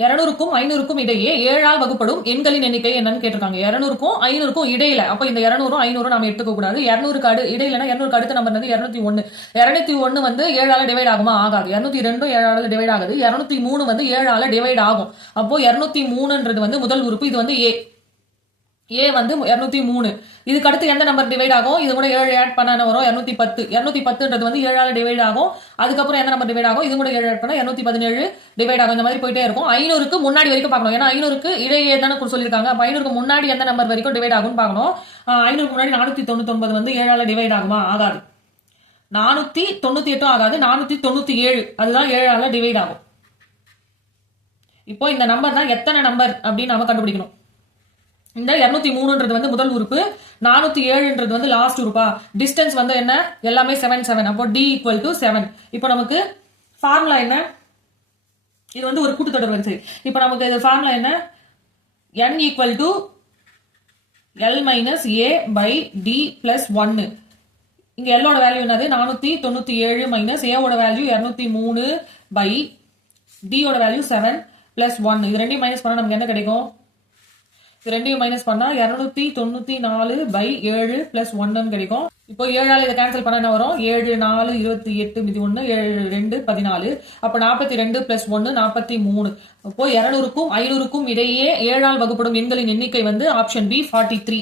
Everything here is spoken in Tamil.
இரநூறுக்கும் ஐநூறுக்கும் இடையே ஏழால் வகுப்படும் எண்களின் எண்ணிக்கை என்னன்னு கேட்டிருக்காங்க. இரநூறுக்கும் ஐநூறுக்கும் இடையில அப்ப இந்த இரநூறும் ஐநூறும் நம்ம எடுத்துக்க கூடாது. இரநூறுக்கு அடு இடையிலனா இரநூறுக்கு அடுத்த நம்பர் வந்து இரநூத்தி ஒன்னு இரநூத்தி ஒன்னு வந்து ஏழால டிவைட் ஆகுமா? ஆகாது. இரநூத்தி ரெண்டும் ஏழால டிவைட் ஆகுது. இரநூத்தி மூணு வந்து ஏழால டிவைட் ஆகும். அப்போ இரநூத்தி மூணுன்றது வந்து முதல் உறுப்பு இது வந்து ஏ ஏ வந்து இரநூத்தி மூணு. இதுக்கு அடுத்து எந்த நம்பர் டிவைட் ஆகும்? இது கூட ஏழு ஆட் பண்ண வரும் இரநூத்தி பத்து. இருநூத்தி பத்துன்றது வந்து ஏழால டிவைட் ஆகும். அதுக்கப்புறம் எந்த நம்பர் டிவைட் ஆகும்? இது கூட ஏழு ஆட் பண்ணா இரநூத்தி பதினேழு டிவைட் ஆகும். இந்த மாதிரி போயிட்டே இருக்கும். ஐநூறுக்கு முன்னாடி வரைக்கும் பார்க்கணும். ஏன்னா ஐநூறுக்கு இடையே தானே சொல்லியிருக்காங்க. அப்போ ஐநூறுக்கு முன்னாடி எந்த நம்பர் வரைக்கும் டிவைட் ஆகும்னு பார்க்கணும். ஐநூறுக்கு முன்னாடி நானூத்தி தொண்ணூத்தி வந்து ஏழால டிவைட் ஆகுமா? ஆகாது. நானூத்தி தொண்ணூத்தி எட்டும் ஆகாது. நானூத்தி தொண்ணூத்தி ஏழு. அதுதான் ஏழால டிவைட் ஆகும். இப்போ இந்த நம்பர் தான் எத்தனை நம்பர் அப்படின்னு நம்ம கண்டுபிடிக்கணும். இந்த இருநூத்தி மூணுன்றது வந்து முதல் உறுப்பு நானூத்தி ஏழுன்றது வந்து லாஸ்ட் உறுப்பா. டிஸ்டன்ஸ் வந்து என்ன? எல்லாமே செவன் செவன் அப்போ டி ஈக்குவல் டு செவன் இப்போ நமக்கு ஃபார்முலா என்ன? இது வந்து ஒரு கூட்டுத்தொடர் வரிசை இப்போ நமக்கு இது ஃபார்முலா என்ன? N equal to L minus A by D plus ஒன்னு இங்க எல்லோட வேல்யூ என்னது? நானூத்தி தொண்ணூத்தி ஏழு மைனஸ் ஏவோட வேல்யூ இரநூத்தி மூணு பை டியோட வேல்யூ செவன் பிளஸ் ஒன் இது ரெண்டையும் மைனஸ் பண்ணா நமக்கு என்ன கிடைக்கும்? இது ரெண்டையும் மைனஸ் பண்ணா இருநூத்தி தொண்ணூத்தி நாலு பை ஏழு பிளஸ் ஒன்னு கிடைக்கும். இப்போ ஏழால இதை கேன்சல் பண்ண என்ன வரும்? ஏழு நாலு இருபத்தி எட்டு மிதி ஒன்று ஏழு ரெண்டு பதினாலு. அப்போ நாற்பத்தி ரெண்டு பிளஸ் ஒன்று நாற்பத்தி மூணு. அப்போ இரநூறுக்கும் ஐநூறுக்கும் இடையே ஏழால் வகுப்படும் எண்களின் எண்ணிக்கை வந்து ஆப்ஷன் பி ஃபார்ட்டி த்ரீ